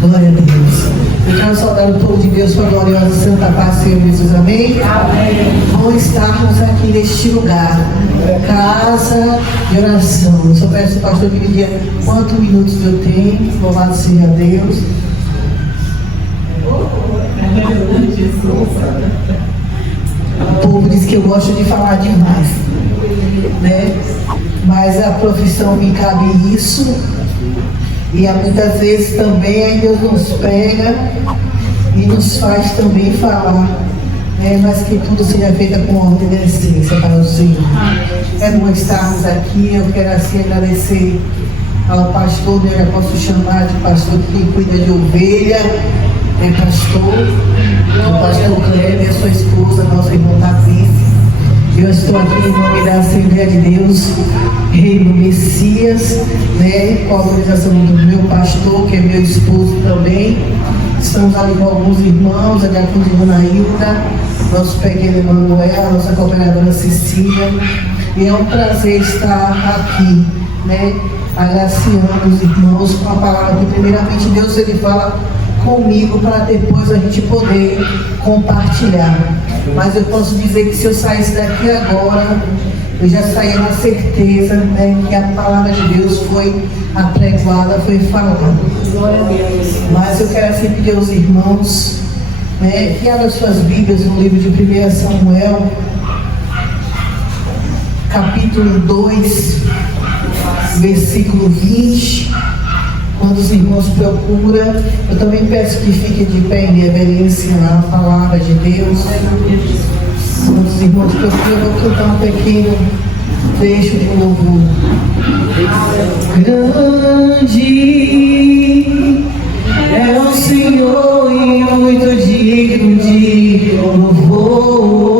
Glória a Deus. Eu quero saudar o povo de Deus com a gloriosa Santa Paz, Senhor Jesus. Amém? Amém. Bom estarmos aqui neste lugar, casa de oração. Eu só peço ao pastor que me diga quantos minutos eu tenho. Louvado seja Deus. O povo diz que eu gosto de falar demais, né? Mas a profissão me cabe isso. E muitas vezes também Deus nos pega e nos faz também falar, né? Mas que tudo seja feito com ordem e decência para o Senhor. É bom estarmos aqui. Eu quero assim agradecer ao pastor, eu já posso chamar de pastor que cuida de ovelha, o pastor Cléber, sua esposa, nossa irmã Patrícia. Eu estou aqui em nome da Assembleia de Deus, Reino Messias, né? Com a organização do meu pastor, que é meu esposo também. Estamos ali com alguns irmãos, a diaconisa Hilda, nosso pequeno Emanuel, nossa cooperadora Cecília. E é um prazer estar aqui, né? Agraciando os irmãos com a palavra que primeiramente Deus ele fala comigo para depois a gente poder compartilhar. Mas eu posso dizer que se eu saísse daqui agora, eu já saía na certeza, né, que a palavra de Deus foi apregoada, foi falada. Mas eu quero assim pedir aos irmãos, né, que abram suas Bíblias no livro de 1 Samuel, capítulo 2, versículo 20. Quando os irmãos procuram, eu também peço que fiquem de pé em reverência à palavra de Deus. Quando os irmãos procuram, eu vou cantar um pequeno trecho de louvor. Grande é o Senhor e muito digno de louvor.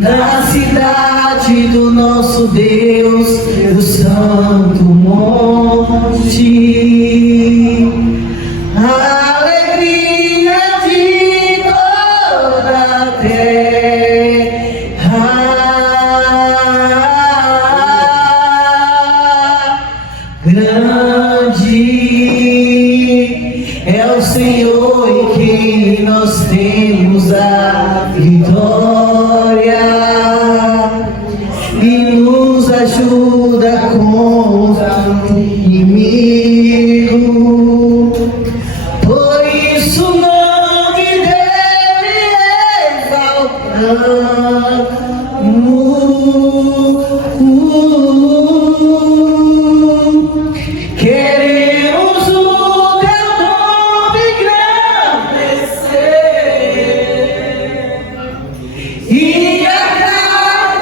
Na cidade do nosso Deus, do santo monte, a alegria de toda a terra. Grande é o Senhor em quem nós temos a vitória e nos ajuda contra o inimigo. Por isso o nome dele exaltamos. Queremos o teu nome engrandecer e agradecer-te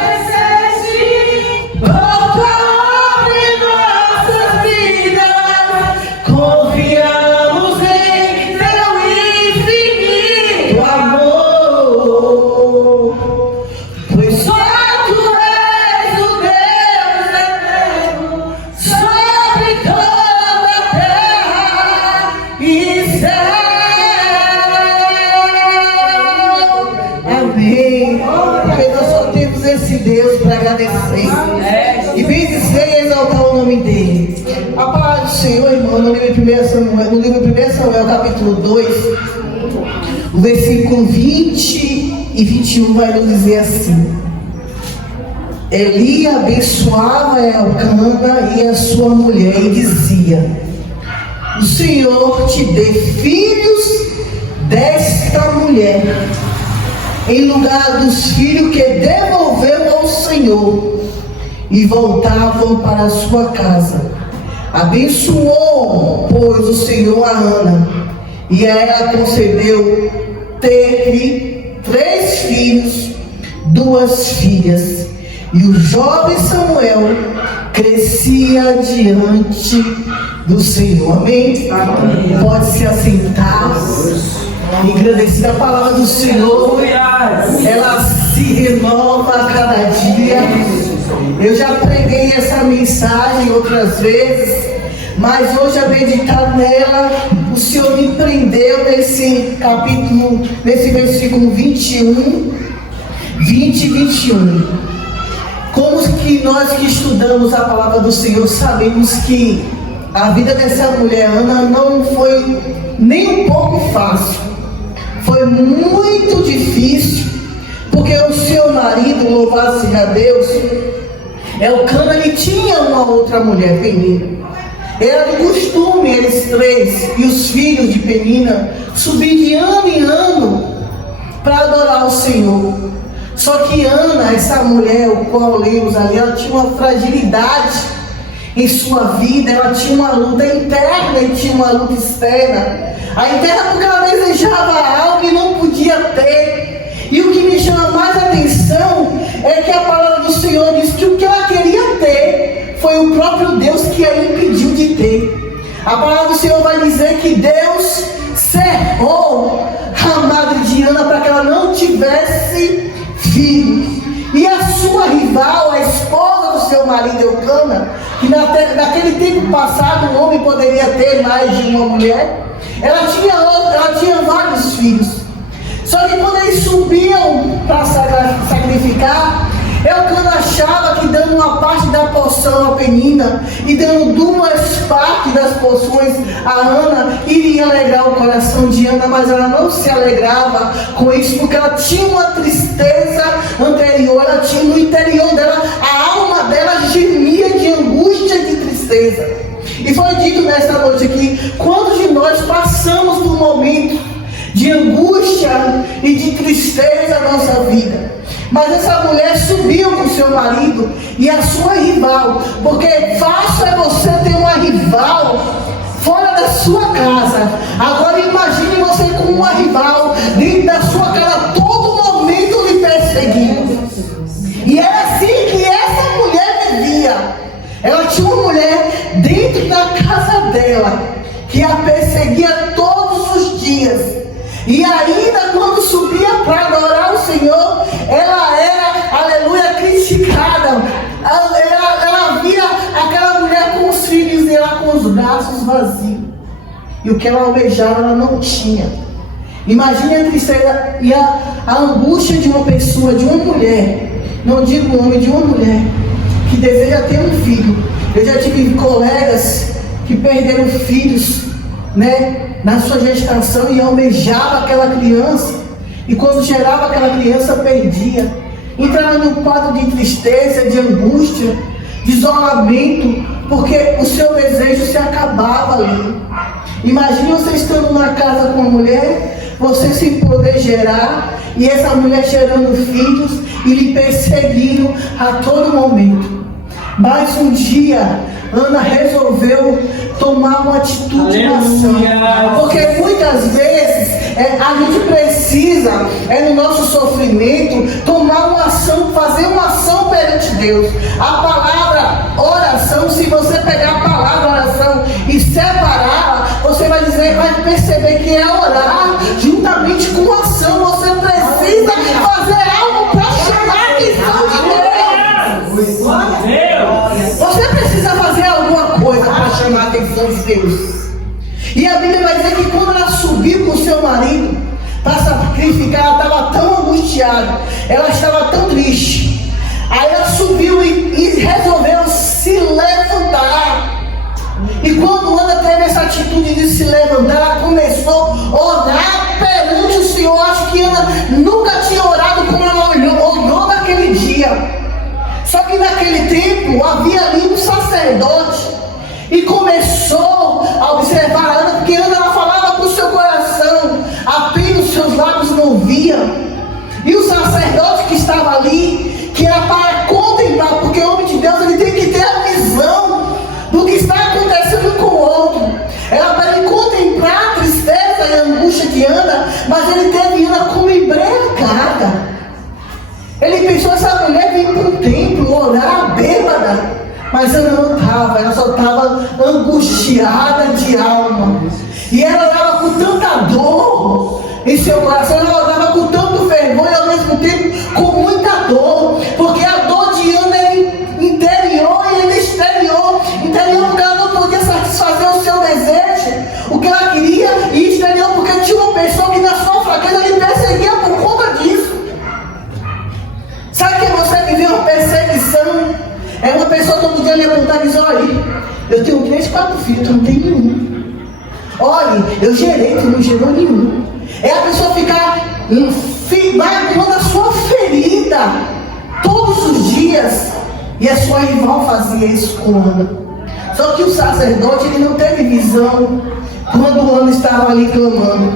por tua obra em nossas vidas. Confiamos em teu infinito amor, pois só tu és o Deus eterno sobre toda a terra e céu. Amém. Porque nós só temos esse Deus para agradecer e bendizer e exaltar o nome dele. A palavra do Senhor, irmão, no livro de 1 Samuel, capítulo 2, o versículo 20 e 21 vai nos dizer assim: Eli abençoava Elcana e a sua mulher e dizia: o Senhor te dê filhos desta mulher, em lugar dos filhos que devolveu ao Senhor. E voltavam para a sua casa. Abençoou, pois, o Senhor a Ana, e a ela concedeu, teve 3 filhos, 2 filhas. E o jovem Samuel crescia diante do Senhor. Amém? Amém. Pode se assentar. Engrandecer a palavra do Senhor, ela se renova a cada dia. Eu já preguei essa mensagem outras vezes, mas hoje a meditar nela, o Senhor me prendeu nesse capítulo, nesse versículo 21, 20 e 21. Como que nós que estudamos a palavra do Senhor sabemos que A vida dessa mulher, Ana, não foi nem um pouco fácil. Foi muito difícil, porque o seu marido, louvado seja Deus, Elcana, ele tinha uma outra mulher, Penina. Era do costume, eles três e os filhos de Penina subir de ano em ano para adorar o Senhor. Só que Ana, essa mulher, o qual lemos ali, ela tinha uma fragilidade em sua vida. Ela tinha uma luta interna e tinha uma luta externa. A interna porque ela desejava algo e não podia ter. E o que me chama mais atenção é que a palavra do Senhor diz que o que ela queria ter foi o próprio Deus que a impediu de ter. A palavra do Senhor vai dizer que Deus cerrou a madre de Ana para que ela não tivesse filhos. E a sua rival, a esposa do seu marido Elcana, que naquele tempo passado o homem poderia ter mais de uma mulher, ela tinha vários filhos. Só que quando eles subiam para sacrificar, Elcana achava que dando uma parte da porção a Penina e dando duas partes das porções a Ana, iria alegrar o coração de Ana, mas ela não se alegrava com isso, porque ela tinha uma tristeza anterior, ela tinha no interior dela, a alma dela gemia de angústia e de tristeza. E foi dito nesta noite aqui, quantos de nós passamos por momentos de angústia e de tristeza na nossa vida? Mas essa mulher subiu com seu marido e a sua rival, porque fácil é você ter uma rival fora da sua casa. Agora imagine você com uma rival dentro da sua casa, todo momento lhe perseguindo. E era assim que essa mulher vivia. Ela tinha uma mulher dentro da casa dela que a perseguia todos os dias. E ainda quando subia para adorar o Senhor, ela era, aleluia, criticada. Ela via aquela mulher com os filhos e ela com os braços vazios. E o que ela almejava, ela não tinha. Imagine a tristeza e a angústia de uma pessoa, de uma mulher, não digo homem, de uma mulher, que deseja ter um filho. Eu já tive colegas que perderam filhos, na sua gestação e almejava aquela criança, e quando gerava aquela criança perdia, entrava num quadro de tristeza, de angústia, de isolamento, porque o seu desejo se acabava ali. Imagine você estando na casa com uma mulher, você sem poder gerar, e essa mulher gerando filhos e lhe perseguindo a todo momento. Mas um dia Ana resolveu tomar uma atitude na ação, porque muitas vezes a gente precisa, no nosso sofrimento, tomar uma ação, fazer uma ação perante Deus. A palavra oração, se você pegar a palavra oração e separá-la, você vai perceber que é orar juntamente com ação. Você precisa fazer algo para chamar a atenção de Deus. Você precisa fazer alguma coisa para chamar a atenção de Deus. E a Bíblia vai dizer que quando ela subiu com o seu marido para sacrificar, ela estava tão angustiada, ela estava tão triste. Aí ela subiu e resolveu se levantar. E quando Ana teve essa atitude de se levantar, ela começou a orar perante o Senhor. Acho que Ana nunca tinha orado como ela orou naquele dia. Só que naquele tempo havia ali um sacerdote e começou a observar a Ana, porque Ana ela falava com o seu coração, apenas os seus lábios não viam. E o sacerdote que estava ali, que era para contemplar, porque o homem de Deus ele tem que ter a visão do que está acontecendo com o outro. Era para ele contemplar a tristeza e a angústia de Ana, mas ele teve Ana como embriagada. Ele pensou, essa mulher veio para um templo orar bêbada, mas Ana não estava, ela só estava angustiada de alma. E ela orava com tanta dor em seu coração, ela orava com tanto fervor e ao mesmo tempo com muita dor, porque a dor de Ana era interior e era exterior. Interior porque ela não podia satisfazer o seu desejo, o que ela queria, e exterior porque tinha uma pessoa que na sua fraqueza lhe perseguia por conta disso. Sabe que você viver uma perseguição? É uma pessoa todo dia lhe apontar e dizer, olha, Eu tenho 3, 4 filhos, tu não tem nenhum. Olha, eu gerei, tu não gerou nenhum. É a pessoa ficar marcando a sua ferida todos os dias. E a sua irmã fazia isso com Ana. Só que o sacerdote, ele não teve visão quando Ana estava ali clamando.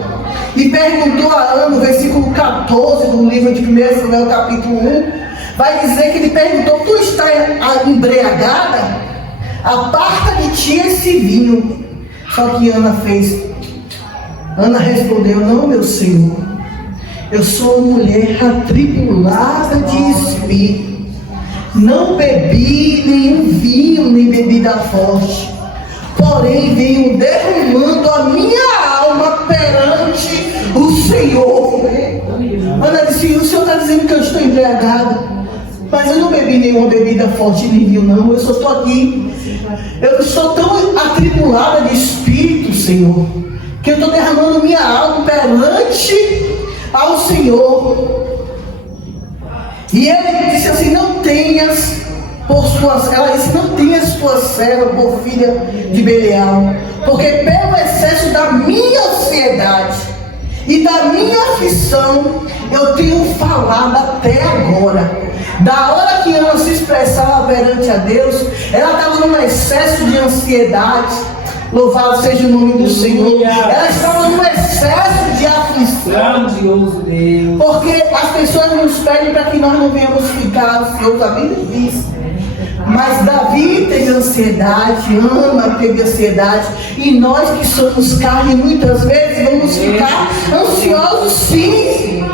E perguntou a Ana, no versículo 14 do livro de 1 Samuel, capítulo 1, vai dizer que ele perguntou: tu está embriagada? Aparta de ti esse vinho. Só que Ana respondeu: não, meu Senhor, eu sou mulher atribulada de espírito. Não bebi nenhum vinho, nem bebida forte. Porém, venho derramando a minha alma perante o Senhor. Ana disse: o Senhor está dizendo que eu estou embriagada, mas eu não bebi nenhuma bebida forte nem vinho, não. Eu só estou aqui. Eu estou tão atribulada de espírito, Senhor, que eu estou derramando minha alma perante ao Senhor. E ele disse assim: não tenhas por suas, ela disse: não tenhas tua serva por filha de Belial, porque pelo excesso da minha ansiedade e da minha aflição eu tenho falado até agora. Da hora que Ana se expressava perante a Deus, ela estava num excesso de ansiedade. Louvado seja o nome do Senhor. Ela estava num excesso de aflição. Grandioso Deus. Porque as pessoas nos pedem para que nós não venhamos ficar ansiosos. A Bíblia diz. Mas Davi teve ansiedade, Ana teve ansiedade. E nós que somos carne, muitas vezes vamos ficar ansiosos, sim.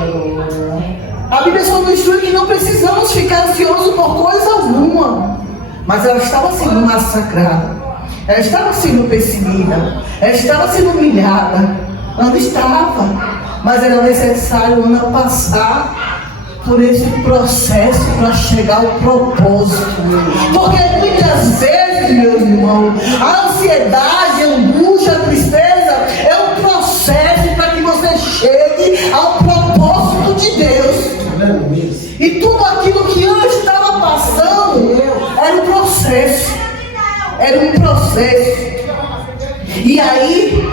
A Bíblia só nos instrui que não precisamos ficar ansiosos por coisa alguma. Mas ela estava sendo massacrada. Ela estava sendo perseguida, ela estava sendo humilhada. Ana estava, mas era necessário Ana passar por esse processo para chegar ao propósito. Porque muitas vezes, meus irmãos, a ansiedade, a angústia, a tristeza é um processo para que você chegue ao propósito de Deus. E tudo aquilo que Ana estava passando era um processo. Era um processo. E aí,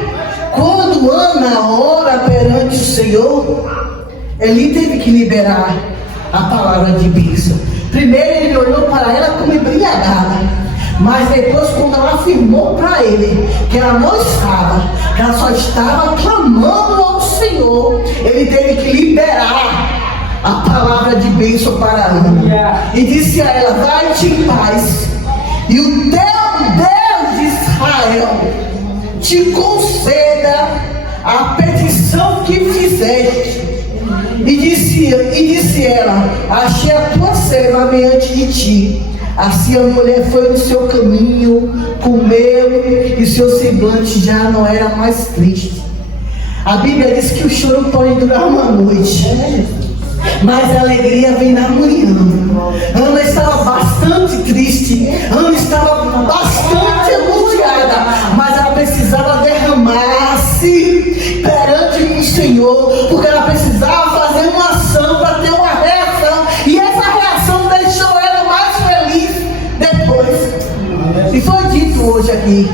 quando Ana ora perante o Senhor, ele teve que liberar a palavra de bênção. Primeiro ele olhou para ela como embriagada, mas depois, quando ela afirmou para ele que ela não estava, que ela só estava clamando ao Senhor, ele teve que liberar a palavra de bênção para Ana. E disse a ela: vai-te em paz, e o teu Deus de Israel te conceda a petição que fizeste. E disse ela: achei a tua serva mediante de ti. Assim a mulher foi no seu caminho, comeu, e seu semblante já não era mais triste. A Bíblia diz que o choro pode durar uma noite, mas a alegria vem na manhã. Ana estava bastante triste, Ana estava bastante angustiada, mas ela precisava derramar-se perante o Senhor, porque ela precisava fazer uma ação para ter uma reação, e essa reação deixou ela mais feliz depois. E foi dito hoje aqui,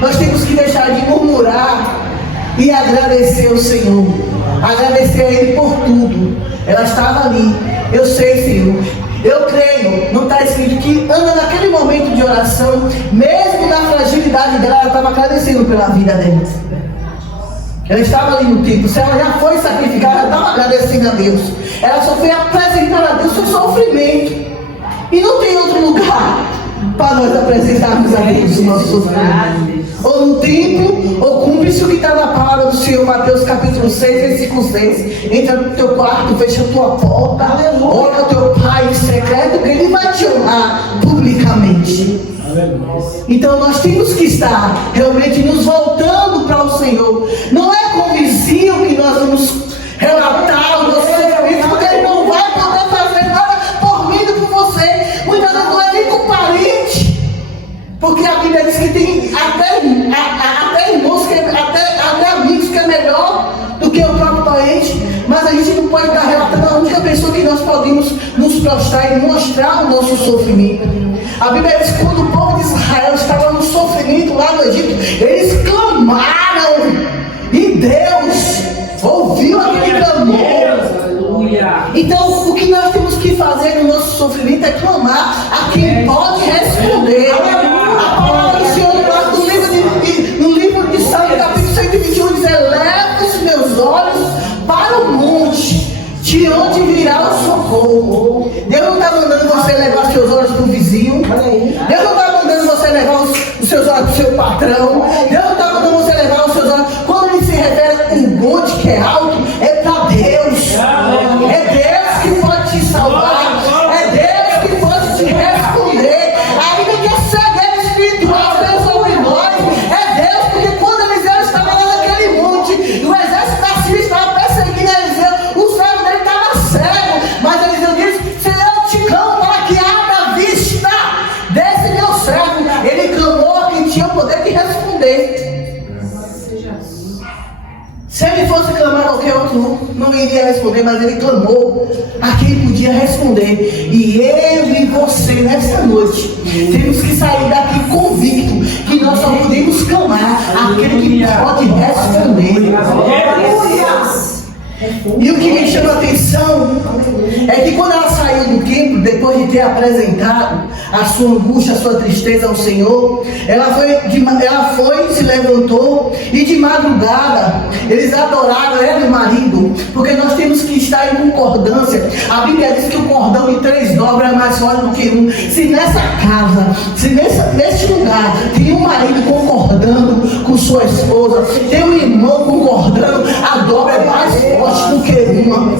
nós temos que deixar de murmurar e agradecer ao Senhor, agradecer a Ele por tudo. Ela estava ali, eu sei, Senhor, eu creio. Não está escrito que Ana, naquele momento de oração, mesmo na fragilidade dela, ela estava agradecendo pela vida dela. Ela estava ali no templo, se ela já foi sacrificada, ela estava agradecendo a Deus. Ela só foi apresentar a Deus seu sofrimento, e não tem outro lugar para nós apresentarmos a Deus o nosso sofrimento. Ou no templo, ou cumpre-se o que está na palavra do Senhor, Mateus capítulo 6, versículo 6. Entra no teu quarto, fecha a tua porta, ora ao teu Pai em secreto, que Ele vai te honrar publicamente. Então nós temos que estar realmente nos voltando para o Senhor. Não é com o vizinho que nós vamos relatar o nosso sofrimento, porque ele não vai poder fazer nada por mim e por você. Muitas vezes não é nem com parente, porque a Bíblia diz que tem até irmãos, até amigos que é melhor do que o próprio parente. Mas a gente não pode estar relatando a única pessoa que nós podemos nos prostrar e mostrar o nosso sofrimento. A Bíblia diz que quando o povo de Israel estava no sofrimento, sofrimento lá no Egito, eles clamaram e Deus ouviu aquele clamor. Então, o que nós temos que fazer no nosso sofrimento é clamar a quem pode responder. A palavra do Senhor no livro de Salmo, capítulo 121, diz: eleva os meus olhos para o monte, de onde virá o socorro. Deus não está mandando você levar seus olhos para o vizinho. Deus não está mandando você levar os seus olhos para o seu patrão. Deus não está mandando você levar os seus olhos. Quando ele se refere a um monte que é alto, é para Deus. É Deus que pode te salvar. É Deus que pode te responder. Ainda que a cegueira espiritual seja sobre nós, é Deus, porque quando Eliseu estava lá naquele monte, e o exército da Síria estava perseguindo Eliseu, o servo dele estava cego, mas Eliseu disse: Senhor, eu te clamo para que abra a vista desse meu servo. Ele clamou a quem tinha o poder de responder. Se ele fosse clamar a qualquer outro, não iria responder, mas ele clamou a quem podia responder. E eu e você, nessa noite, temos que sair daqui convicto que nós só podemos clamar aquele que pode responder. E o que me chama a atenção é que quando ela saiu do templo, depois de ter apresentado a sua angústia, a sua tristeza ao Senhor, ela foi, se levantou, e de madrugada eles adoraram ela e o marido, porque nós temos que estar em concordância. A Bíblia diz que o cordão de 3 dobras é mais forte do que um. Se nessa casa, se nesse lugar tem um marido concordando com sua esposa, tem um irmão concordando, a dobra é mais forte do que uma.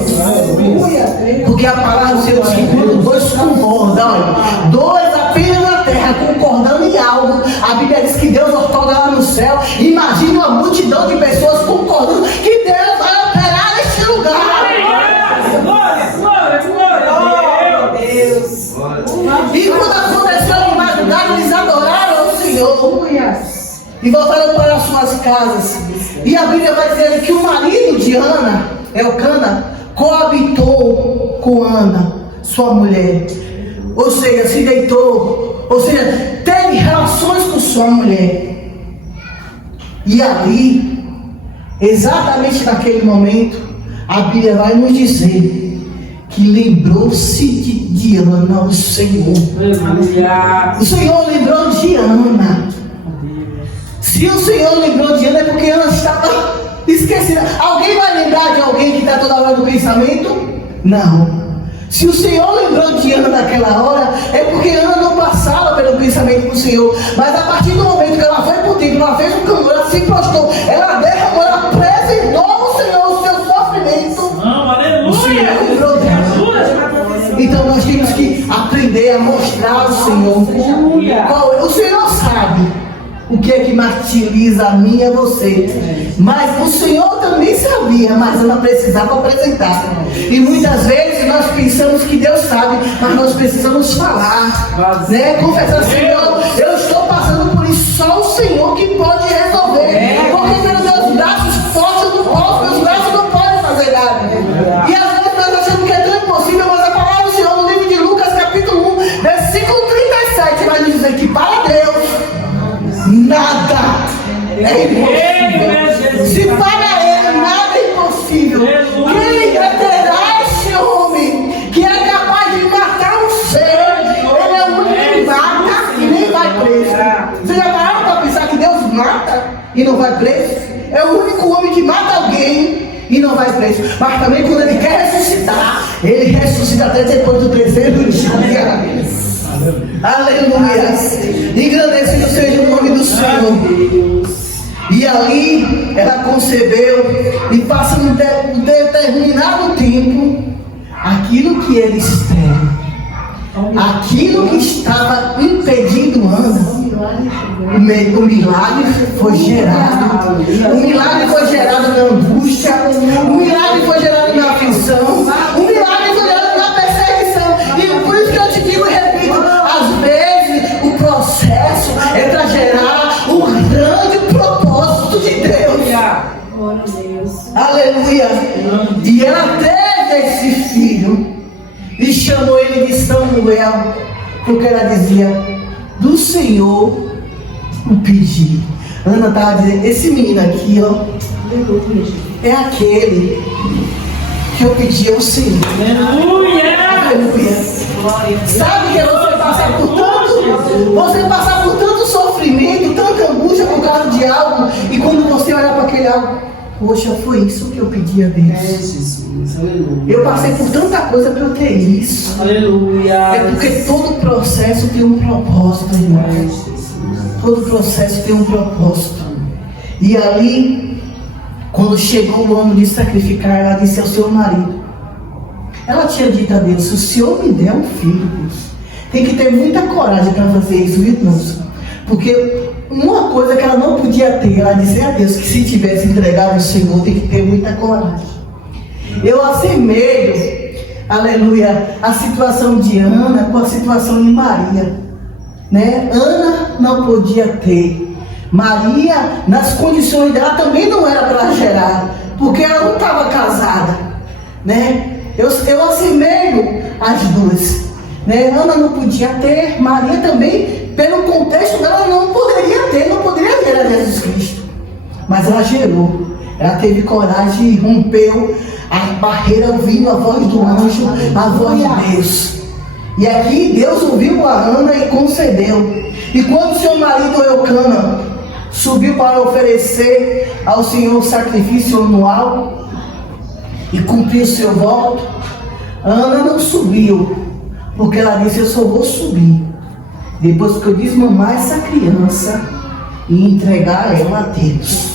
Porque a palavra do Senhor diz que quando 2 concordam, 2 apenas na terra concordando em algo, a Bíblia diz que Deus outorga lá no céu. Imagina uma multidão de pessoas concordando que Deus vai operar neste lugar. E quando aconteceu de madrugada, eles adoraram o Senhor e voltaram para as suas casas. E a Bíblia vai dizer que o marido de Ana, Elcana, coabitou com Ana, sua mulher. Ou seja, se deitou, ou seja, teve relações com sua mulher. E ali, exatamente naquele momento, a Bíblia vai nos dizer que lembrou-se de Ana o Senhor. O Senhor lembrou de Ana. Se o Senhor lembrou de Ana, é porque Ana estava esquecida. Alguém vai lembrar de alguém que está toda hora no pensamento? Não. Se o Senhor lembrou de Ana naquela hora, é porque Ana não passava pelo pensamento do Senhor. Mas a partir do momento que ela foi por dentro, ela fez um clamor, ela se prostrou, ela derramou, ela apresentou ao Senhor o seu sofrimento. O Senhor lembrou dela. Então nós temos que aprender a mostrar ao Senhor. O Senhor sabe o que é que martiriza a mim e a você. Mas o Senhor também sabia, mas ela precisava apresentar. E muitas vezes nós pensamos que Deus sabe, mas nós precisamos falar, né? Confessar: Senhor, eu estou passando por isso, só o Senhor que pode resolver. Porque pelos meus braços fortes eu não posso, meus braços não podem fazer nada. E às vezes nós achamos que é tão impossível, mas a palavra do Senhor no livro de Lucas, capítulo 1, versículo 37, vai nos dizer que para Deus nada é impossível. Se para Ele nada é impossível, quem deterá esse homem que é capaz de matar um ser? Ele é o único que mata e nem vai preso. Você já parou para pensar que Deus mata e não vai preso? É o único homem que mata alguém e não vai preso. Mas também quando Ele quer ressuscitar, Ele ressuscita até depois do 3º dia. Aleluia. Engrandecido seja o nome do Senhor. E ali ela concebeu, e passa um determinado tempo, aquilo que era estéril, aquilo que estava impedindo Ana, o milagre foi gerado. O milagre foi gerado na angústia, o milagre foi gerado na aflição, o milagre foi gerado na perseguição. E por isso que eu te digo e repito, às vezes o processo é para gerar o grande propósito de Deus. Aleluia. E ela teve esse filho e chamou ele de Samuel, porque ela dizia: do Senhor o pedir. Ana estava dizendo, esse menino aqui, ó, é aquele que eu pedi ao Senhor. Aleluia. Sabe que você passar por tanto sofrimento, tanta angústia por causa de algo, e quando você olhar para aquele algo, poxa, foi isso que eu pedi a Deus. Eu passei por tanta coisa para eu ter isso. Aleluia. É porque todo processo tem um propósito, irmão. Todo processo tem um propósito. E ali, quando chegou o ano de sacrificar, ela disse ao seu marido, ela tinha dito a Deus, se o Senhor me der um filho, Deus, tem que ter muita coragem para fazer isso, viu, irmãos? Porque uma coisa que ela não podia ter, ela disse a Deus que se tivesse entregado ao Senhor, tem que ter muita coragem. Eu assemelho, aleluia, a situação de Ana com a situação de Maria, né? Ana não podia ter, Maria, nas condições dela, também não era para gerar, porque ela não estava casada, né? Eu assemelho as duas, né? Ana não podia ter, Maria também, pelo contexto dela, não poderia ter, não poderia gerar Jesus Cristo, mas ela gerou, ela teve coragem e rompeu a barreira, ouvindo a voz do anjo, a voz de Deus. E aqui Deus ouviu a Ana e concedeu. E quando seu marido Eucana subiu para oferecer ao Senhor o sacrifício anual e cumprir o seu voto, Ana não subiu, porque ela disse, eu só vou subir depois que eu desmamar essa criança e entregar ela a Deus.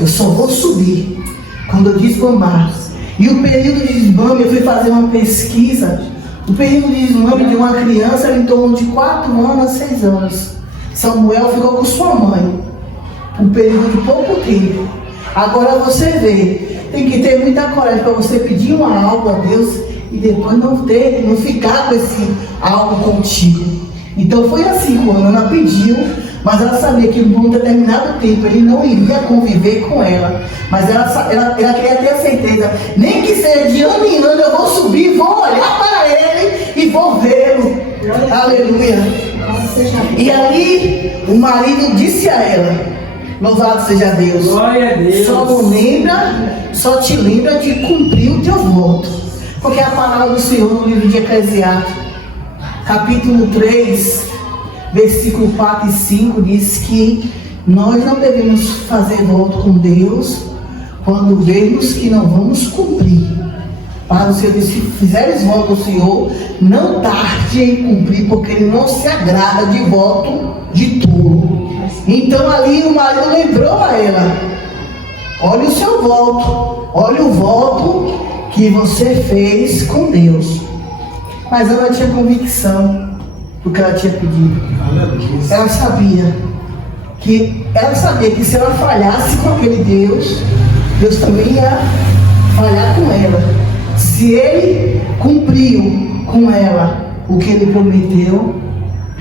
Eu só vou subir quando eu desmamar. E o período de desmame, eu fui fazer uma pesquisa. O período de desmame de uma criança era em torno de 4 anos a 6 anos. Samuel ficou com sua mãe um período de pouco tempo. Agora você vê, tem que ter muita coragem para você pedir algo a Deus e depois não ficar com esse algo contigo. Então foi assim, quando Ana pediu, mas ela sabia que por um determinado tempo ele não iria conviver com ela. Mas ela queria ter a certeza, nem que seja de ano em ano eu vou subir, vou olhar para ele e vou vê-lo. Aleluia. E ali o marido disse a ela, louvado seja Deus, Glória a Deus. só te lembra de cumprir o teu voto. Porque a palavra do Senhor no livro de Eclesiastes, capítulo 3, versículo 4 e 5, diz que nós não devemos fazer voto com Deus quando vemos que não vamos cumprir. Para o Senhor, se fizeres voto ao Senhor, não tarde em cumprir, porque Ele não se agrada de voto de tolo. Então ali o marido lembrou a ela, olha o seu voto, olha o voto que você fez com Deus. Mas ela tinha convicção do que ela tinha pedido. Ela sabia que se ela falhasse com aquele Deus, Deus também ia falhar com ela. Se ele cumpriu com ela o que ele prometeu,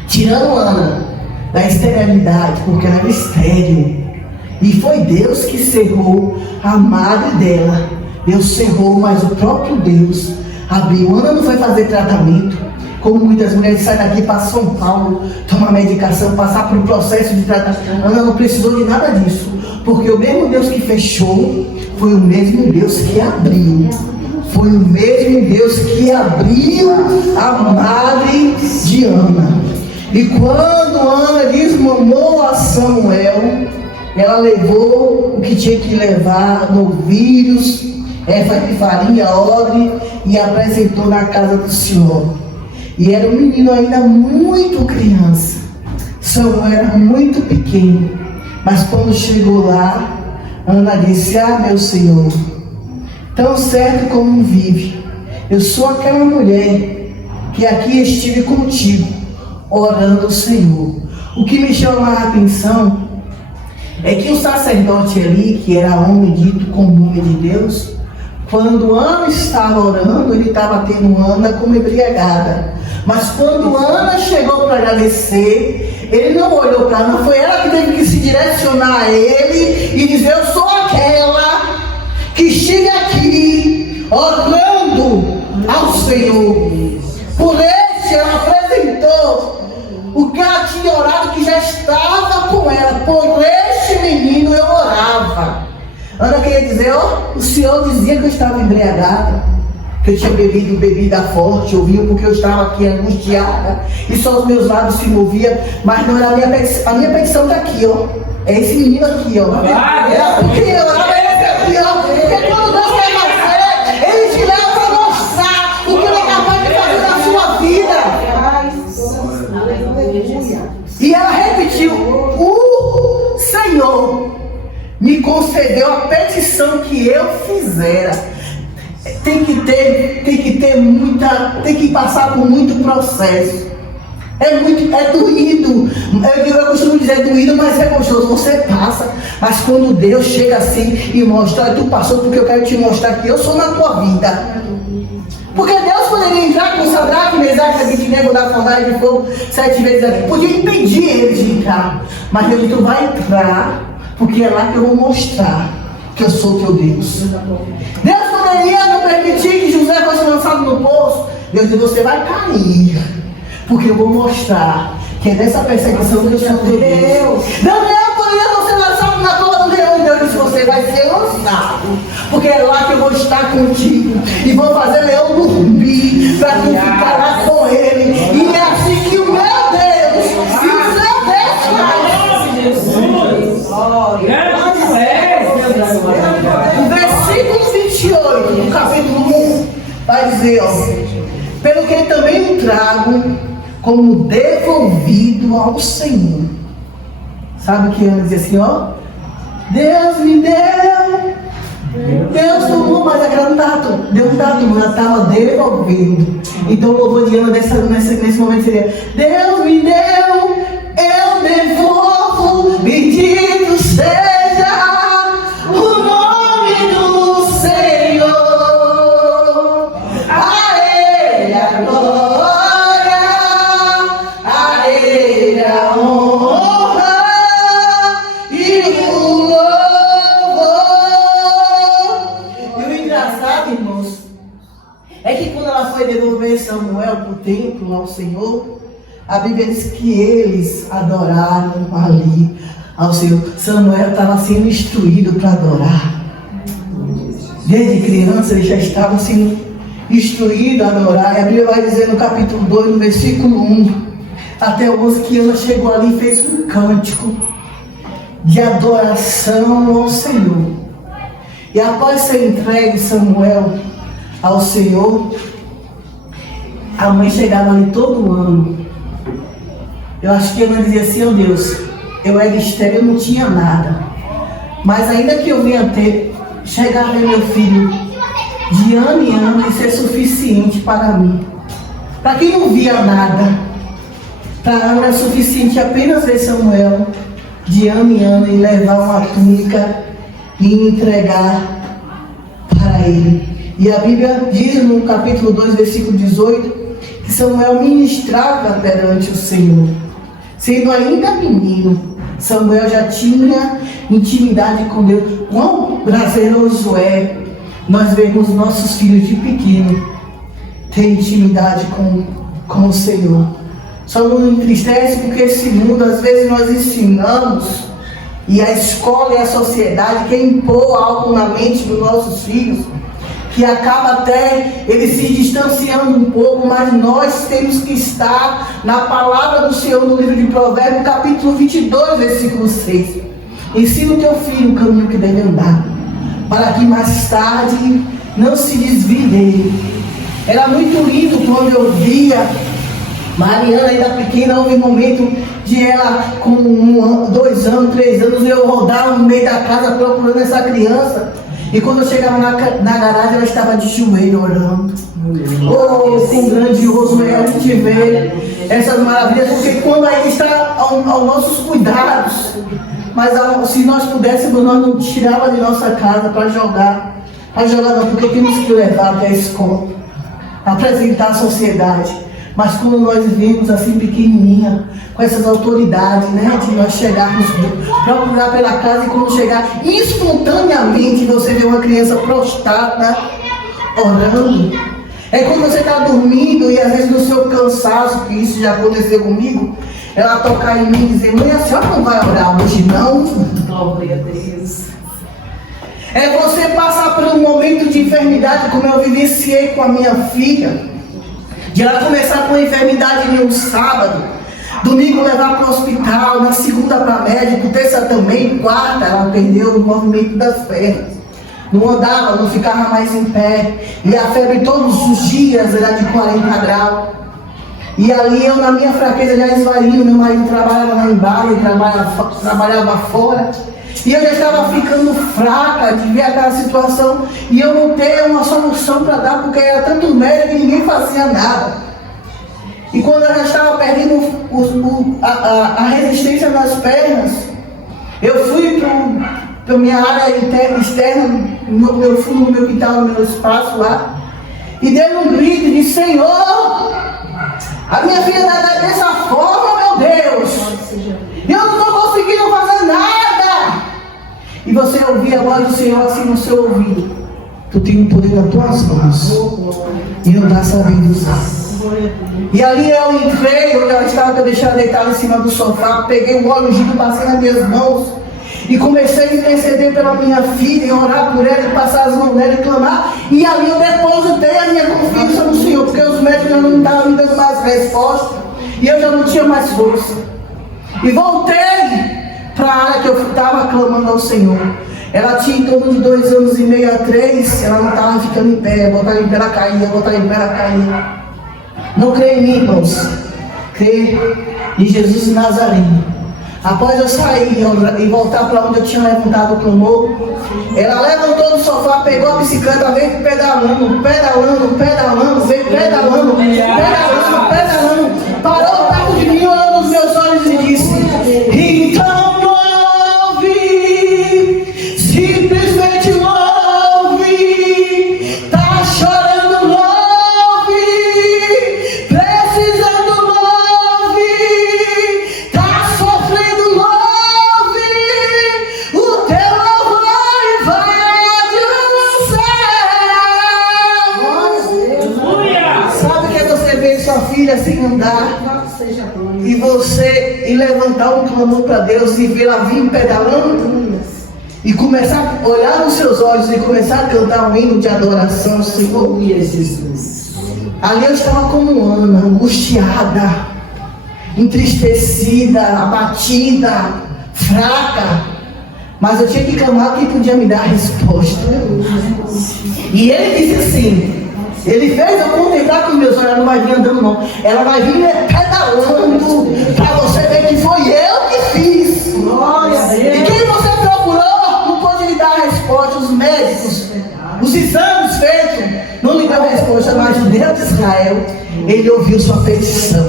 tirando Ana da esterilidade, porque ela era estéril, e foi Deus que cerrou a madre dela. Deus cerrou, mas o próprio Deus abriu. Ana não foi fazer tratamento, como muitas mulheres saem daqui para São Paulo, tomar medicação, passar por um processo de tratamento. Ana não precisou de nada disso, porque o mesmo Deus que fechou foi o mesmo Deus que abriu. Foi o mesmo Deus que abriu a madre de Ana. E quando Ana desmamou a Samuel, ela levou o que tinha que levar, novilhos, erva de farinha, odre, e apresentou na casa do Senhor. E era um menino ainda muito criança. Samuel era muito pequeno. Mas quando chegou lá, Ana disse, meu Senhor, tão certo como vive, eu sou aquela mulher que aqui estive contigo, orando ao Senhor. O que me chama a atenção é que o sacerdote ali, que era homem dito como homem de Deus, quando Ana estava orando, ele estava tendo Ana como embriagada. Mas quando Ana chegou para agradecer, ele não olhou para Ana, foi ela que teve que se direcionar a ele e dizer, eu sou aquela que chega aqui orando ao Senhor. Por isso ela apresentou o que ela tinha orado, que já estava com ela, por este menino eu orava. Ana queria dizer, o Senhor dizia que eu estava embriagada, que eu tinha bebido bebida forte, ou vinho porque eu estava aqui angustiada, e só os meus lábios se moviam, mas não era a minha petição está aqui, é esse menino aqui, era porque eu orava esse aqui, porque quando Deus quer fazer, Ele te leva para mostrar o que Ele é capaz de fazer na sua vida. E ela repetiu, o Senhor me concedeu a petição que eu fizera. Tem que passar por muito processo. É doído. Eu costumo dizer doído, mas é gostoso. Você passa, mas quando Deus chega assim e mostra, tu passou porque eu quero te mostrar que eu sou na tua vida. Porque Deus poderia entrar com Sadraque, Mesaque e Abednego da fornalha de fogo 7 vezes aqui. Podia impedir eles de entrar. Mas Deus disse, tu vai entrar, porque é lá que eu vou mostrar que eu sou teu Deus. Deus poderia não permitir que José fosse lançado no poço. Deus disse, você vai cair, porque eu vou mostrar que é dessa perseguição que eu sou teu Deus. Daniel poderia não ser lançado na cova do leão. Deus disse, você vai ser lançado, porque é lá que eu vou estar contigo. E vou fazer leão dormir, para tu ficar lá com ele. E é assim que o meu Deus e o seu Deus o versículo 28 do capítulo 1 vai dizer, pelo que também o trago como devolvido ao Senhor. Sabe o que ela diz assim, Deus me deu, Deus tomou, mas aquela não estava, Deus não estava tomando, ela estava devolvendo. Então o louvor de Ana nesse momento seria, Deus me deu, eu devolvo, bendito seja o nome do Senhor, a Ele a glória, a Ele a honra e o louvor. E o engraçado, irmãos, é que quando ela foi devolver Samuel para o templo ao Senhor, a Bíblia diz que eles adoraram ali ao Senhor. Samuel estava sendo instruído para adorar. Desde criança ele já estava sendo instruído a adorar. E a Bíblia vai dizer no capítulo 2, no versículo 1, até o 11, que ela chegou ali e fez um cântico de adoração ao Senhor. E após ser entregue Samuel ao Senhor, a mãe chegava ali todo ano. Eu acho que ela dizia assim, Deus, eu era estéril, eu não tinha nada. Mas ainda que eu venha chegar a ver meu filho de ano em ano e ser suficiente para mim. Para quem não via nada, para Ana é suficiente apenas ver Samuel de ano em ano e levar uma túnica e entregar para ele. E a Bíblia diz no capítulo 2, versículo 18, que Samuel ministrava perante o Senhor. Sendo ainda menino, Samuel já tinha intimidade com Deus. Quão prazeroso é nós vermos nossos filhos de pequeno ter intimidade com o Senhor. Só não entristece porque esse mundo, às vezes nós ensinamos, e a escola e a sociedade quer impor algo na mente dos nossos filhos, que acaba até ele se distanciando um pouco, mas nós temos que estar na palavra do Senhor no livro de Provérbios, capítulo 22, versículo 6. Ensina o teu filho o caminho que deve andar, para que mais tarde não se desvie dele. Era muito lindo quando eu via Mariana ainda pequena, houve um momento de ela com 1 ano, 2 anos, 3 anos, eu rodava no meio da casa procurando essa criança. E quando eu chegava na garagem, ela estava de joelho orando. Oh, quão grandioso é a gente ver essas maravilhas, porque quando ainda está aos nossos cuidados. Mas se nós pudéssemos, nós não tirávamos de nossa casa para jogar. Para jogar não, porque temos que levar até a escola, apresentar à sociedade. Mas quando nós vimos assim pequenininha, com essas autoridades, né, de nós chegarmos, procurar pela casa, e quando chegar, espontaneamente você vê uma criança prostrada, orando. É quando você está dormindo e às vezes no seu cansaço, que isso já aconteceu comigo, ela tocar em mim e dizer: mãe, a senhora não vai orar hoje não? Glória a Deus. É você passar por um momento de enfermidade, como eu vivenciei com a minha filha, de ela começar com a enfermidade em um sábado, domingo levar para o hospital, na segunda para médico, terça também, quarta ela perdeu o movimento das pernas. Não andava, não ficava mais em pé. E a febre todos os dias era de 40 graus. E ali eu, na minha fraqueza, já esvaí. Meu marido trabalhava lá embaixo, ele trabalhava fora. E eu já estava ficando fraca de ver aquela situação. E eu não tinha uma solução para dar, porque era tanto médico e ninguém fazia nada. E quando eu já estava perdendo a resistência nas pernas, eu fui para minha área externa, eu fui no meu quintal, no meu espaço lá, e dei um grito de: Senhor, a minha filha está dessa forma, meu Deus, eu não estou conseguindo fazer nada. E você ouvia a voz do Senhor assim no seu ouvido: tu tem um poder nas tuas mãos e não está sabendo usar. E ali eu entrei, onde ela estava, que eu deixei ela deitada em cima do sofá, peguei o óleo ungido, passei nas minhas mãos e comecei a interceder pela minha filha, e orar por ela, e passar as mãos nela e clamar. E ali eu depositei a minha confiança no Senhor, porque os médicos já não estavam me dando mais resposta e eu já não tinha mais força. E voltei para a área que eu estava clamando ao Senhor. Ela tinha em torno de 2 anos e meio a 3, ela não estava ficando em pé, botar em pé ela caía, botar em pé ela caía. Não creia em mim, irmãos, creia em Jesus Nazareno. Após eu sair e voltar para onde eu tinha levantado o clamor, ela levantou do sofá, pegou a bicicleta, veio pedalando, parou perto de mim, olhando nos meus olhos e disse: então louve, simplesmente louve, tá chorando, louve, precisando, louve, tá sofrendo, louve, o teu louvor invade o céu. Sabe o que é você ver sua filha assim andar e você ir levantar um clamor para Deus e ver ela vir pedalando e começar a olhar nos seus olhos e começar a cantar um hino de adoração ao Senhor? Jesus. Ali eu estava como Ana, angustiada, entristecida, abatida, fraca, mas eu tinha que clamar quem podia me dar a resposta. E ele disse assim, ele fez eu contemplar com meus olhos: ela não vai vir andando não, ela vai vir pedalando, para você ver que foi eu que fiz. Glória a Deus. E quem você procurou não pôde lhe dar a resposta. Os médicos, os exames feitos não lhe deu a resposta, mas o Deus de Israel, ele ouviu sua petição.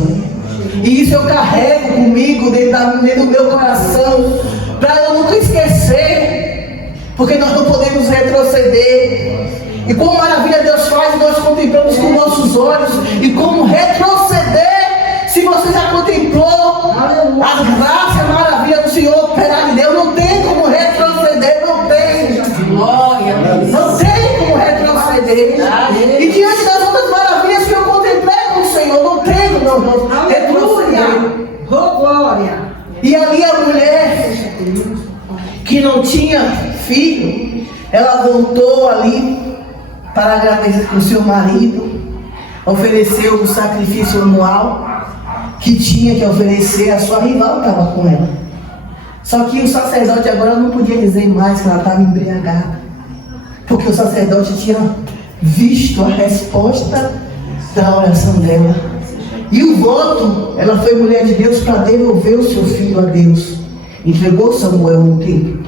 E isso eu carrego comigo dentro do meu coração, para eu nunca esquecer, porque nós não podemos retroceder. E como maravilha Deus faz, nós contemplamos com nossos olhos. E como retroceder, se você já contemplou as graças e maravilha do Senhor operar em Deus, não tem como retroceder, não tem. Não tem como retroceder. E diante das outras maravilhas que eu contemplei com o Senhor, não tem como retroceder. Glória. E ali a mulher que não tinha filho, ela voltou ali para agradecer com o seu marido, ofereceu o sacrifício anual que tinha que oferecer. A sua rival estava com ela. Só que o sacerdote agora não podia dizer mais que ela estava embriagada, porque o sacerdote tinha visto a resposta da oração dela. E o voto, ela foi mulher de Deus para devolver o seu filho a Deus. Entregou Samuel no templo.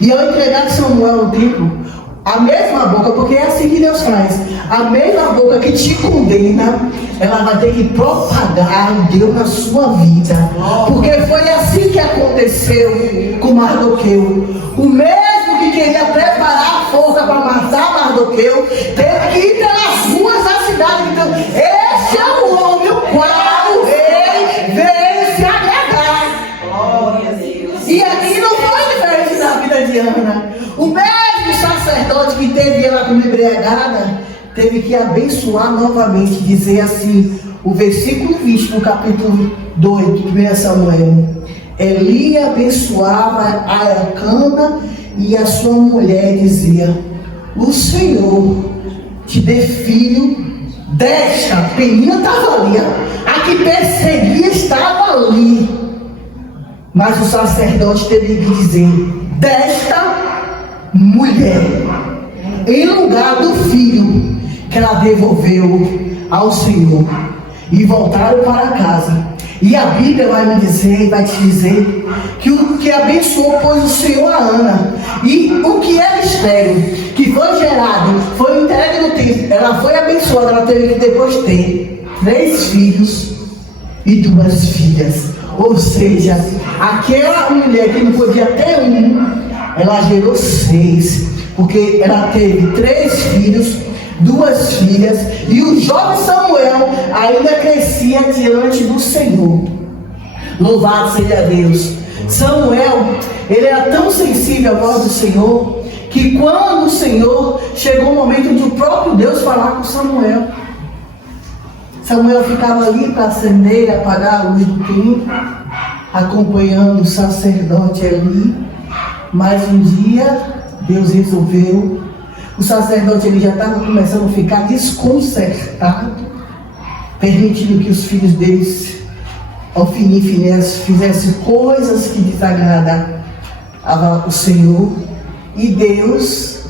E ao entregar Samuel no templo, a mesma boca, porque é assim que Deus faz, a mesma boca que te condena, ela vai ter que propagar o Deus na sua vida. Porque foi assim que aconteceu com Mardoqueu. O mesmo que queria preparar a força para matar Mardoqueu, teve que ir pelas ruas da cidade gritando: esse é o homem o qual o rei veio se agradar. E aqui não foi diferente da vida de Ana. O mesmo sacerdote que teve ela como embriagada, teve que abençoar novamente, dizer assim, o versículo 20 no capítulo 2 de 1 Samuel. Eli abençoava a Elcana e a sua mulher, dizia: o Senhor te dê filho desta. Penina estava ali, a que perseguia estava ali, mas o sacerdote teve que dizer: desta mulher, em lugar do filho que ela devolveu ao Senhor. E voltaram para casa. E a Bíblia vai me dizer, vai te dizer, que o que abençoou pôs o Senhor a Ana. E o que era estéril, que foi gerado, foi entregue no tempo, ela foi abençoada, ela teve que depois ter 3 filhos e 2 filhas. Ou seja, aquela mulher que não podia ter ela gerou 6, porque ela teve 3 filhos, 2 filhas, e o jovem Samuel ainda crescia diante do Senhor. Louvado seja Deus. Samuel, ele era tão sensível à voz do Senhor, que quando o Senhor, chegou o momento do próprio Deus falar com Samuel, Samuel ficava ali para acender e apagar a luz do templo, acompanhando o sacerdote ali. Mas um dia Deus resolveu. O sacerdote ele já estava começando a ficar desconcertado, permitindo que os filhos deles, Ofni e Finéias, fizessem coisas que desagradavam ao Senhor. E Deus,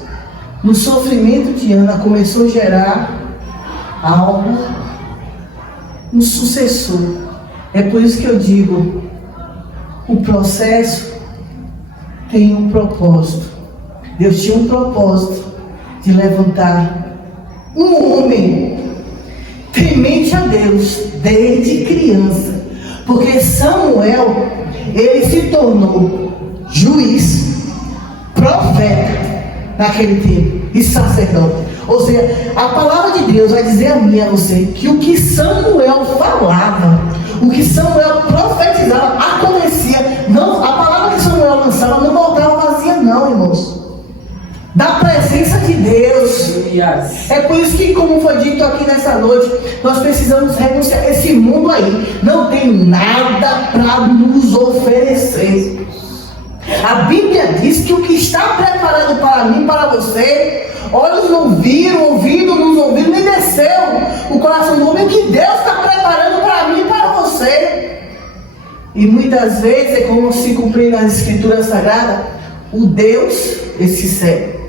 no sofrimento de Ana, começou a gerar algo, um sucessor. É por isso que eu digo, o processo tem um propósito. Deus tinha um propósito de levantar um homem temente a Deus desde criança, porque Samuel, ele se tornou juiz, profeta naquele tempo e sacerdote. Ou seja, a palavra de Deus vai dizer a mim e a você que o que Samuel falava, o que Samuel profetizava, acontecia. Não, a palavra que Samuel lançava não voltava vazia não, irmãos. Da presença de Deus. É por isso que, como foi dito aqui nessa noite, nós precisamos renunciar. Esse mundo aí não tem nada para nos oferecer. A Bíblia diz que o que está preparado para mim, para você, olhos não viram, ouvido não ouviram, nem desceu o coração do homem, o que Deus está preparando para mim e para você. E muitas vezes é como se cumprir nas Escrituras Sagradas, o Deus, esse cego,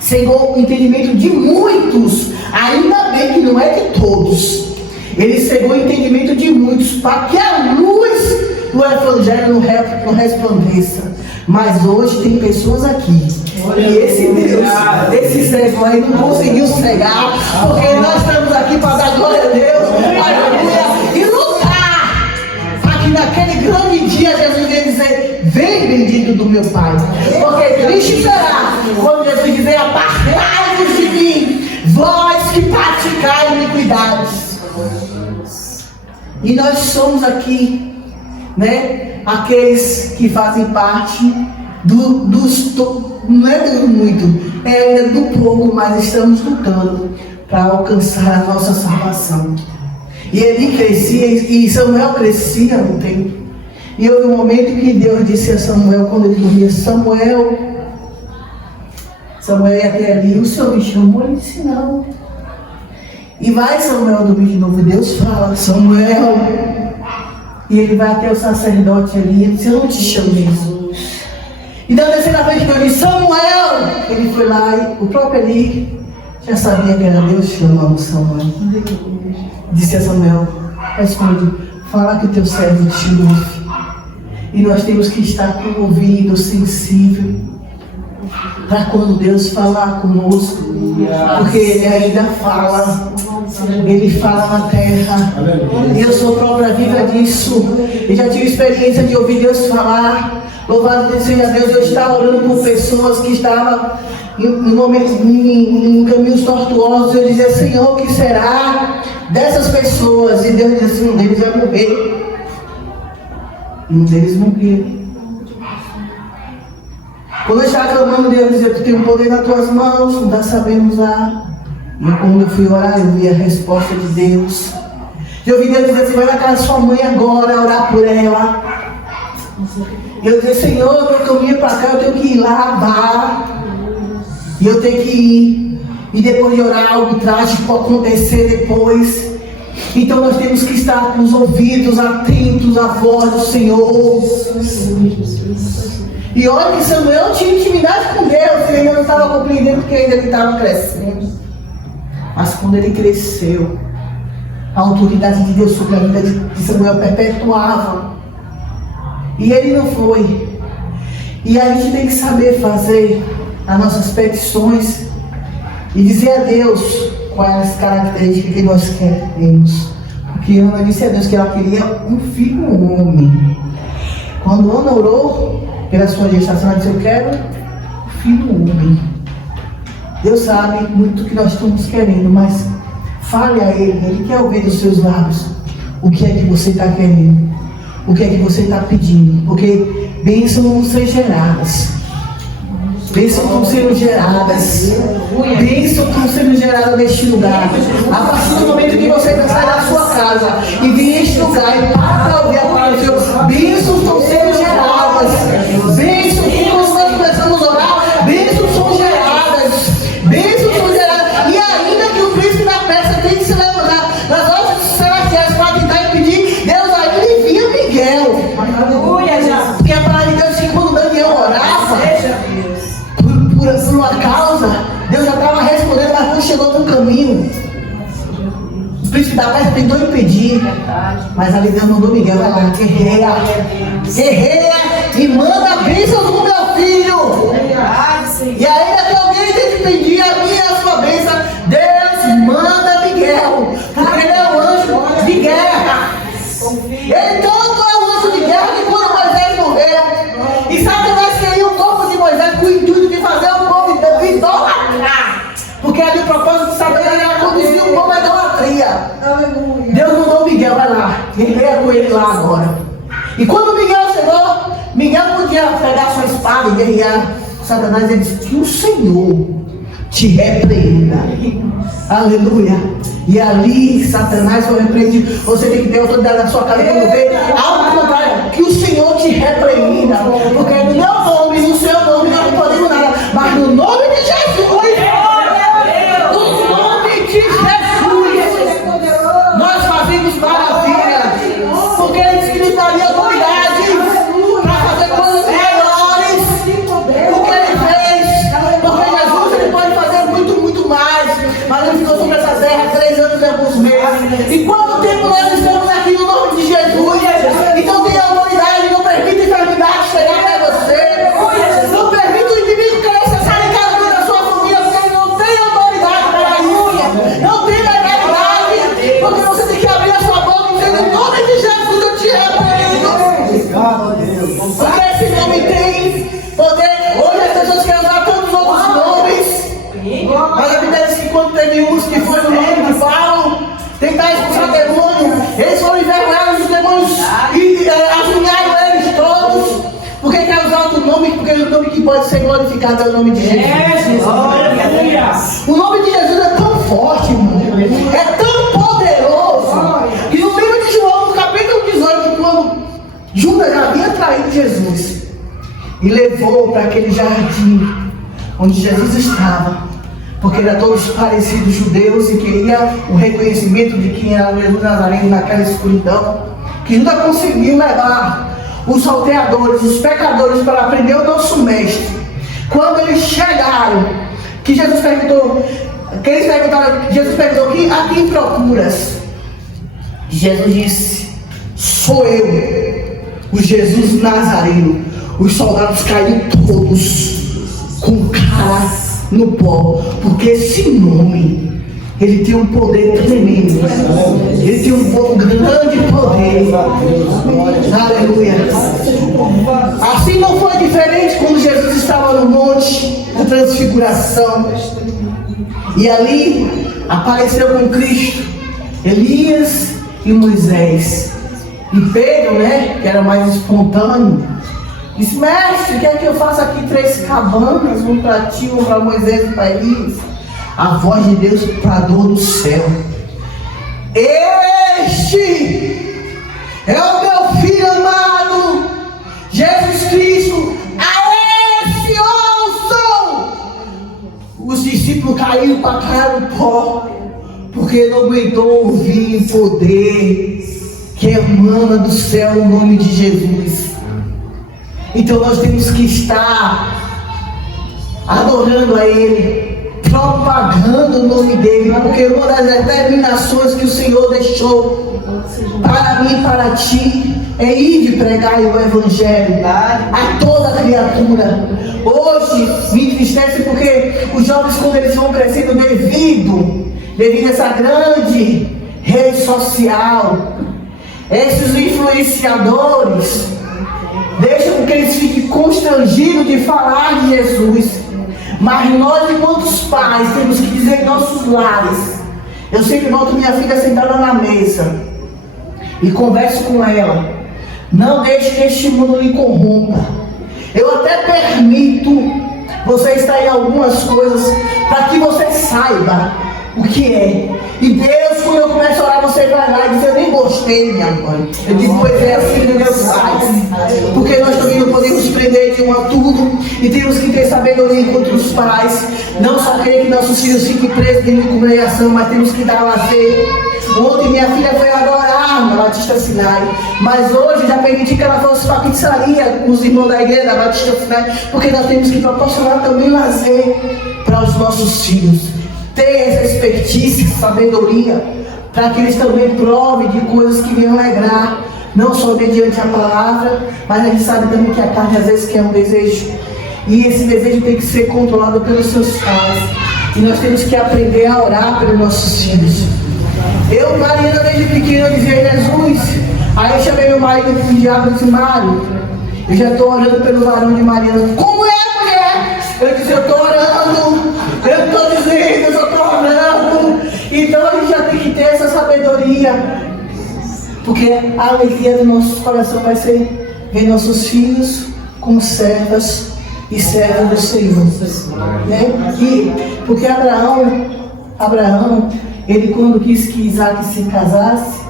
cegou o entendimento de muitos, ainda bem que não é de todos. Ele cegou o entendimento de muitos, para que a luz do Evangelho não resplandeça. Mas hoje tem pessoas aqui, e esse Deus, esse cego aí não conseguiu cegar, porque nós estamos aqui para dar glória a Deus, aleluia, e lutar, para que naquele grande dia Jesus ia dizer: vem bendito do meu Pai, porque triste será quando Jesus dizer: apartai-vos de mim, vós que praticai iniquidades. E nós somos aqui, né, aqueles que fazem parte não é do muito, é ainda do pouco, mas estamos lutando para alcançar a nossa salvação. E ele crescia, e Samuel crescia no tempo. E houve um momento que Deus disse a Samuel, quando ele dormia: Samuel ia até ali, o Senhor me chamou? Ele disse: não. E vai Samuel dormir de novo, e Deus fala: Samuel. E ele vai até o sacerdote ali, e ele disse: eu não te chamei. E da terceira vez que eu disse: Samuel, ele foi lá, e o próprio Eli já sabia que era Deus chamando Samuel. Disse a Samuel: responde, fala que o teu servo te ouve. E nós temos que estar com o ouvido sensível para quando Deus falar conosco, porque Ele ainda fala. Ele fala na terra. E eu sou própria viva disso. Eu já tive experiência de ouvir Deus falar. Louvado seja Deus. Eu estava orando por pessoas que estavam em caminhos tortuosos. Eu dizia: Senhor, o que será dessas pessoas? E Deus disse: um deles vai morrer. Um deles morreu. Quando eu estava clamando, Deus dizia: tu tem um poder nas tuas mãos, não está sabendo usar. E quando eu fui orar, eu vi a resposta de Deus. Eu ouvi Deus dizer assim: vai na casa da sua mãe agora, orar por ela. E eu disse: Senhor, meu caminho para cá, eu tenho que ir lá lavar. E eu tenho que ir. E depois de orar, algo trágico acontecer depois. Então nós temos que estar com os ouvidos atentos à voz do Senhor. E olha que Samuel tinha intimidade com Deus. Ele ainda não estava compreendendo porque ainda ele estava crescendo. Mas quando ele cresceu, a autoridade de Deus sobre a vida de Samuel perpetuava. E ele não foi. E a gente tem que saber fazer as nossas petições e dizer a Deus quais as características que nós queremos. Porque Ana disse a Deus que ela queria um filho homem. Quando Ana orou pela sua gestação, ela disse: eu quero um filho homem. Deus sabe muito o que nós estamos querendo, mas fale a Ele quer ouvir dos seus lábios o que é que você está querendo, o que é que você está pedindo, porque bênçãos vão ser geradas. Bênçãos estão sendo geradas. Bênçãos estão sendo geradas neste lugar. A partir do momento que você sai da sua casa e vem este lugar e para ouvir a palavra de Deus, bênçãos estão sendo geradas. Bênçãos, quando nós começamos a orar, bênçãos são geradas. Bênçãos são geradas. E ainda que o príncipe da Pérsia tem que se levantar nas horas celestiais para tentar impedir, Deus ainda envia Miguel. Aleluia, já. Porque a palavra de Deus diz que quando Daniel orava por uma causa, Deus já estava respondendo, mas não chegou no caminho. O príncipe da Pérsia tentou impedir, mas ali Deus mandou Miguel: vai lá, guerreia, guerreia e manda a bênção do meu filho. E ainda que alguém tem que pedir a minha e a sua bênção, Deus manda Miguel, porque ele é o anjo de guerra. Ele tanto é o anjo de guerra que quando Moisés morreu, e Satanás queria o corpo de Moisés com o intuito de fazer o povo de idolatrar. Porque ali o propósito de Satanás era conduzir o povo à idolatria. Deus mandou Miguel: vai lá, guerreia com ele lá agora. E quando Miguel chegou, Miguel podia pegar sua espada e guerrear Satanás. Ele disse: que o Senhor te repreenda. Aleluia. E ali Satanás foi repreendido. Você tem que ter autoridade na sua casa quando vê algo contrário, que o Senhor te repreenda. Porque no meu nome, no seu nome, nós não podemos nada, mas no nome de Jesus, no nome de Jesus, nós fazemos maravilha. Porque ele disse que nos daria autoridade para fazer coisas maiores do que ele fez. Porque Jesus, ele pode fazer muito, muito mais. Mas ele ficou sobre essa terra 3 anos e alguns meses. E quanto tempo nós estamos aqui no nome de Jesus? Então tenha autoridade, não permita enfermidade chegar até você. Não permita o inimigo querer cessar em cada um da sua família, porque ele não tem autoridade para isso. Não tem legalidade, porque você tem que abrir a sua boca e dizer: no nome de Jesus eu te repreendo. Porque esse nome tem poder. Hoje as pessoas querem usar tantos outros nomes. Mas a Bíblia diz que quando teve uns que foi no nome de Paulo tentar expulsar demônio, eles foram envergonhados dos demônios e assunharam eles todos. Por que quer usar outro nome? Porque o nome que pode ser glorificado é o nome de Jesus. O nome de Jesus é tão forte, irmão. É tão poderoso. E no livro de João, no capítulo 18, quando Judas já havia traído Jesus e levou para aquele jardim onde Jesus estava, porque era todos parecidos judeus e queria o reconhecimento de quem era o Jesus Nazareno naquela escuridão, que nunca conseguiu levar os salteadores, os pecadores para aprender o nosso mestre. Quando eles chegaram, que Jesus perguntou, Jesus perguntou: a quem procuras? E Jesus disse: sou eu, o Jesus Nazareno. Os soldados caíram todos com cara no pó, porque esse nome, ele tem um poder tremendo, ele tem um grande poder. Aleluia. Assim não foi diferente quando Jesus estava no monte da transfiguração, e ali apareceu com Cristo Elias e Moisés. E Pedro, que era mais espontâneo, disse: mestre, quer que eu faça aqui 3 cabanas, um para ti, um para Moisés e para Elias? a voz de Deus bradou do céu: este é o meu filho amado, Jesus Cristo, a esse ouçam. Os discípulos caíram para cá no pó, porque não aguentou ouvir o poder que emana do céu o nome de Jesus. Então nós temos que estar adorando a Ele, propagando o nome dEle, porque uma das determinações que o Senhor deixou para mim e para ti é ir pregar o Evangelho a toda criatura. Hoje me entristece porque os jovens, quando eles vão crescendo devido a essa grande rede social, esses influenciadores deixam que eles fiquem constrangidos de falar de Jesus. Mas nós, enquanto pais, temos que dizer em nossos lares. Eu sempre boto minha filha sentada na mesa e converso com ela: não deixe que este mundo lhe corrompa. Eu até permito você estar em algumas coisas para que você saiba o que é. E Deus, quando eu começo a orar, você vai lá e diz: eu nem gostei, minha mãe. Eu digo: pois é assim que Deus faz. Porque nós também não podemos prender de um a tudo, e temos que ter sabedoria enquanto os pais. Não só querer que nossos filhos fiquem presos dentro de congregação, mas temos que dar lazer. Ontem minha filha foi adorar na Batista Sinai, mas hoje já permiti que ela fosse para a pizzaria com os irmãos da igreja da Batista Sinai, porque nós temos que proporcionar também lazer para os nossos filhos. Ter essa expertise, sabedoria, para que eles também provem de coisas que venham alegrar, não só mediante a palavra, mas a gente sabe também que a carne às vezes quer um desejo, e esse desejo tem que ser controlado pelos seus pais, e nós temos que aprender a orar pelos nossos filhos. Eu, Mariana, desde pequena, eu dizia: Jesus. Aí eu chamei meu marido pro diabo e disse: Mário, eu já estou orando pelo varão de Mariana. Como é, mulher? Eu disse: eu estou orando, eu estou dizendo, eu estou orando. Então a gente já tem que ter essa sabedoria, porque a alegria do nosso coração vai ser ver nossos filhos como servas e servas do Senhor, né? Porque Abraão, ele, quando quis que Isaac se casasse,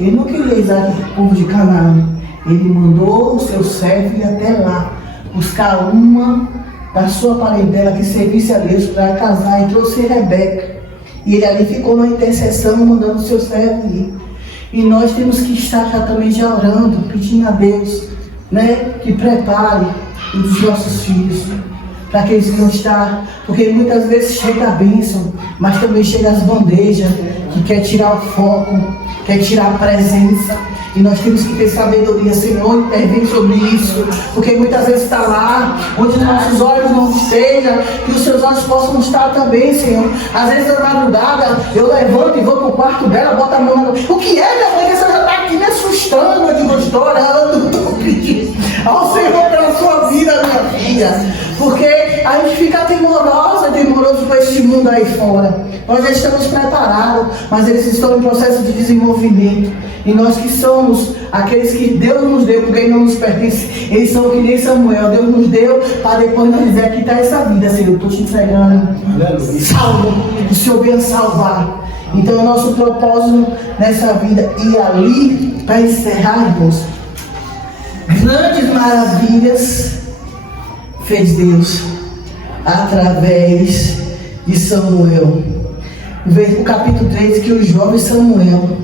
ele não queria Isaac do povo de Canaã. Ele mandou o seu servo ir até lá buscar uma da sua parentela que servisse a Deus para casar, e trouxe Rebeca. E ele ali ficou na intercessão, mandando o seu servo ir. E nós temos que estar também já orando, pedindo a Deus, né, que prepare os nossos filhos, para que eles venham estar, porque muitas vezes chega a bênção, mas também chega as bandejas, que quer tirar o foco, quer tirar a presença, e nós temos que ter sabedoria. Senhor, intervém sobre isso, porque muitas vezes está lá, onde os nossos olhos não estejam, que os seus olhos possam estar também, Senhor. Às vezes na madrugada, eu levanto e vou para o quarto dela, boto a mão na... O que é, minha mãe, que você já está aqui me assustando? Eu digo: estou orando, estou pedindo ao Senhor pela sua vida, minha filha, porque a gente fica temoroso com este mundo aí fora. Nós já estamos preparados, mas eles estão em processo de desenvolvimento. E nós que somos aqueles que Deus nos deu, porque não nos pertence, eles são que nem Samuel. Deus nos deu para depois nós dizer: aqui está essa vida, Senhor, eu estou te entregando. Salva, o Senhor venha salvar. Então o nosso propósito nessa vida, e ali, para encerrarmos, grandes maravilhas fez Deus através de Samuel. O capítulo 3, que o jovem Samuel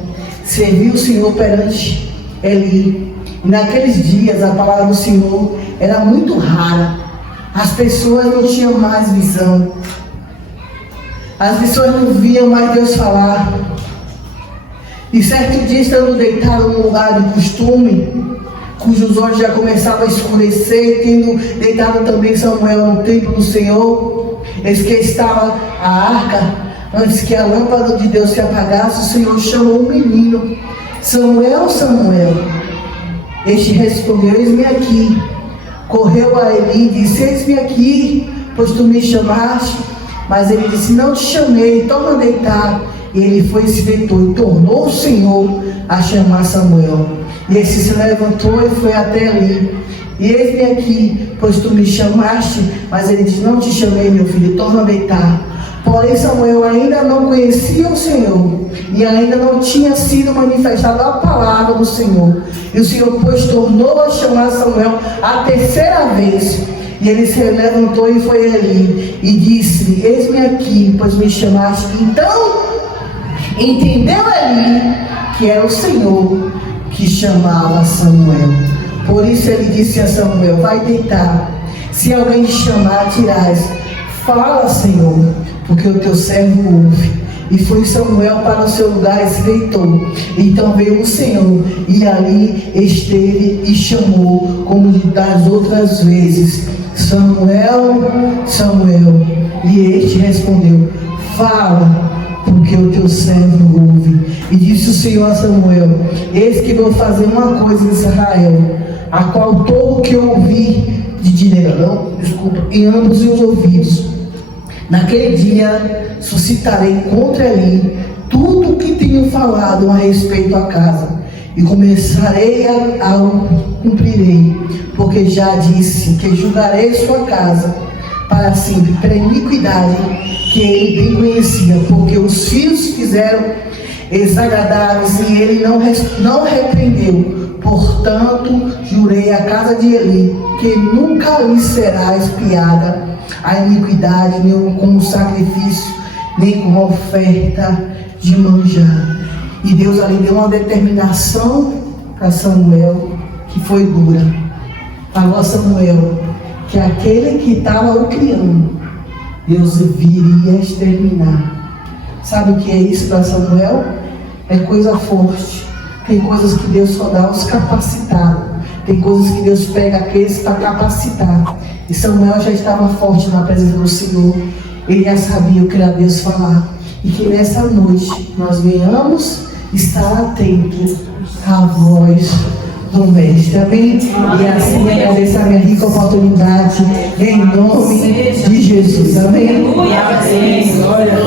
serviu o Senhor perante Eli. E naqueles dias a palavra do Senhor era muito rara. As pessoas não tinham mais visão. As pessoas não viam mais Deus falar. E certo dia, estando deitado num lugar de costume, cujos olhos já começavam a escurecer, tendo deitado também Samuel no templo do Senhor, eis que estava a arca. Antes que a lâmpada de Deus se apagasse, o Senhor chamou o menino: Samuel, Samuel. Este respondeu: eis-me aqui. Correu a Eli e disse: eis-me aqui, pois tu me chamaste. Mas ele disse: não te chamei, toma deitar. E ele foi e se deitou, e tornou o Senhor a chamar Samuel. E esse se levantou e foi até ali. E eis-me aqui, pois tu me chamaste. Mas ele diz: não te chamei, meu filho, torna a deitar. Porém Samuel ainda não conhecia o Senhor, e ainda não tinha sido manifestada a palavra do Senhor. E o Senhor, pois, tornou a chamar Samuel a terceira vez. E ele se levantou e foi ali, e disse-lhe: eis-me aqui, pois me chamaste. Então entendeu Eli que era o Senhor que chamava Samuel. Por isso ele disse a Samuel: vai deitar, se alguém te chamar, dirás: fala, Senhor, porque o teu servo ouve. E foi Samuel para o seu lugar e se deitou. Então veio o Senhor, e ali esteve e chamou, como das outras vezes: Samuel, Samuel. E este respondeu: fala, porque o teu servo ouve. E disse o Senhor a Samuel: eis que vou fazer uma coisa em Israel, a qual todo que ouvir em ambos os ouvidos. Naquele dia suscitarei contra ele tudo o que tenho falado a respeito à casa, e começarei a cumprirei, porque já disse que julgarei sua casa para sempre, pela iniquidade que ele bem conhecia, porque os filhos fizeram desagradáveis e ele não repreendeu. Portanto, jurei à casa de Eli que nunca lhe será expiada a iniquidade, nem com sacrifício, nem com oferta de manjar. E Deus ali deu uma determinação para Samuel que foi dura. Falou a Samuel que aquele que estava o criando, Deus viria exterminar. Sabe o que é isso para Samuel? É coisa forte. Tem coisas que Deus só dá aos capacitados. Tem coisas que Deus pega aqueles para capacitar. E Samuel já estava forte na presença do Senhor. Ele já sabia o que era Deus falar. E que nessa noite nós venhamos estar atentos à voz do Mestre. Amém? E assim agradeço a minha rica oportunidade em nome de Jesus. Amém? Glória